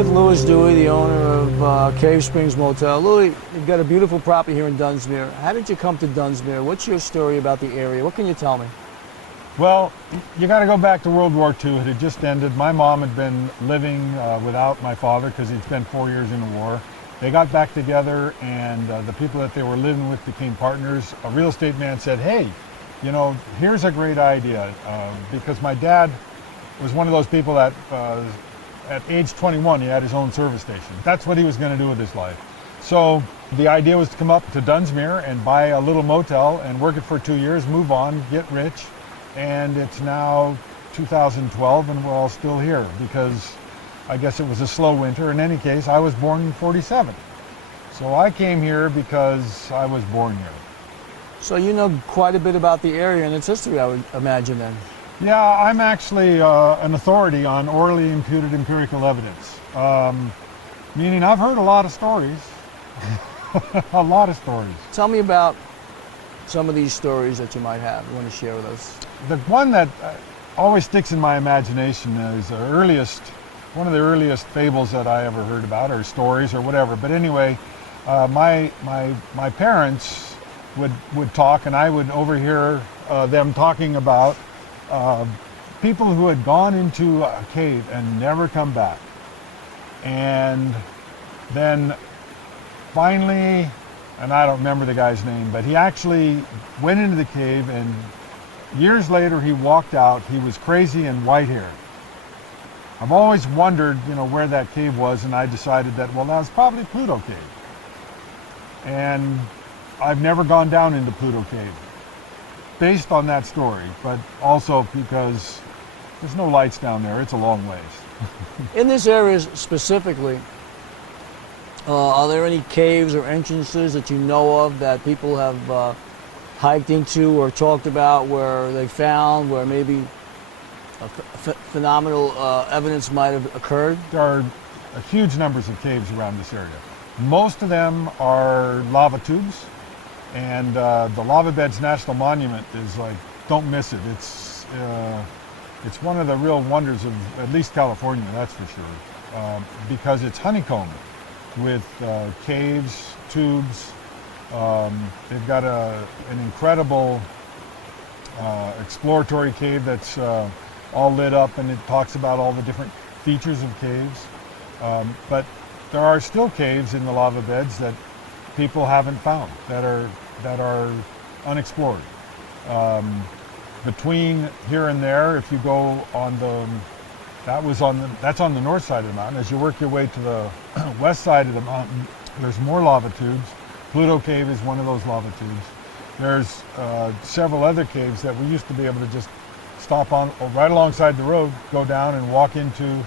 with Louis DEWEY, the owner of Cave Springs Motel. Louis, you've got a beautiful property here in Dunsmuir. How did you come to Dunsmuir? What's your story about the area? What can you tell me? Well, you got to go back to World War II. It had just ended. My mom had been living without my father because he'd spent 4 years in the war. They got back together, and the people that they were living with became partners. A real estate man said, hey, you know, here's a great idea, because my dad was one of those people that at age 21, he had his own service station. That's what he was going to do with his life. So the idea was to come up to Dunsmuir and buy a little motel and work it for 2 years, move on, get rich. And it's now 2012 and we're all still here because I guess it was a slow winter. In any case, I was born in '47. So I came here because I was born here. So you know quite a bit about the area and its history, I would imagine then. Yeah, I'm actually an authority on orally imputed empirical evidence, meaning I've heard a lot of stories, a lot of stories. Tell me about some of these stories that you might have, you want to share with us. The one that always sticks in my imagination is one of the earliest fables that I ever heard about, or stories or whatever. But anyway, my parents would talk, and I would overhear them talking about people who had gone into a cave and never come back. And then finally, and I don't remember the guy's name, but he actually went into the cave, and years later he walked out. He was crazy and white-haired. I've always wondered, you know, where that cave was, and I decided that, well, that was probably Pluto Cave. And I've never gone down into Pluto Cave, based on that story, but also because there's no lights down there. It's a long ways. In this area specifically, are there any caves or entrances that you know of that people have hiked into or talked about where they found where maybe phenomenal evidence might have occurred? There are huge numbers of caves around this area. Most of them are lava tubes, and the Lava Beds National Monument is like, don't miss it. It's one of the real wonders of at least California, that's for sure, because it's honeycombed with caves, tubes. They've got an incredible exploratory cave that's all lit up, and it talks about all the different features of caves. But there are still caves in the lava beds that people haven't found, that are unexplored. Between here and there, if you go on that's on the north side of the mountain. As you work your way to the west side of the mountain, there's more lava tubes. Pluto Cave is one of those lava tubes. There's several other caves that we used to be able to just stop on right alongside the road, go down and walk into.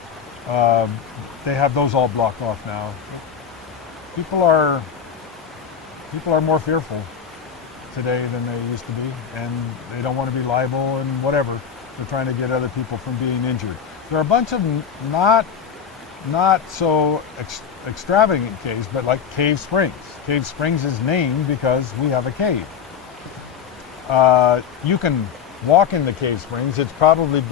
They have those all blocked off now. People are more fearful today than they used to be, and they don't want to be liable and whatever. They're trying to get other people from being injured. There are a bunch of not so extravagant caves, but like Cave Springs. Cave Springs is named because we have a cave. You can walk in the Cave Springs. It's probably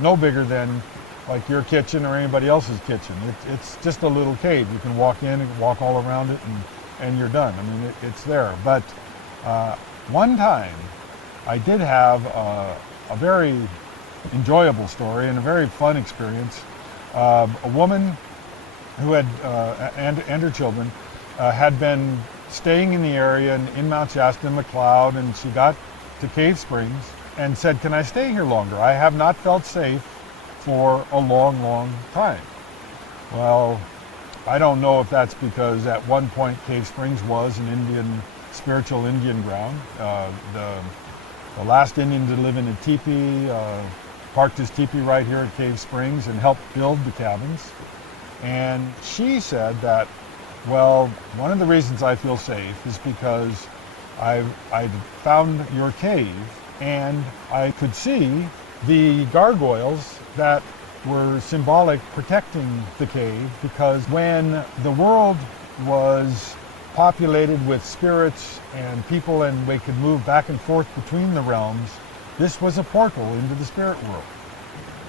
no bigger than like your kitchen or anybody else's kitchen. It's just a little cave. You can walk in and walk all around it, and you're done. I mean, it's there. But one time, I did have a very enjoyable story and a very fun experience. A woman who had, and her children, had been staying in the area in Mount Shasta and McLeod, and she got to Cave Springs and said, can I stay here longer? I have not felt safe for a long, long time. Well, I don't know if that's because at one point Cave Springs was an spiritual Indian ground. The last Indian to live in a teepee parked his teepee right here at Cave Springs and helped build the cabins. And she said that, well, one of the reasons I feel safe is because I found your cave and I could see the gargoyles that were symbolic protecting the cave, because when the world was populated with spirits and people and we could move back and forth between the realms, this was a portal into the spirit world.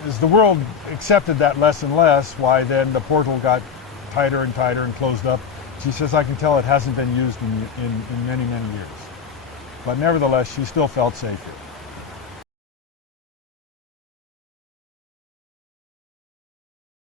as the world accepted that less and less, why then the portal got tighter and tighter and closed up. She says, I can tell it hasn't been used in many, many years. But nevertheless, she still felt safe here.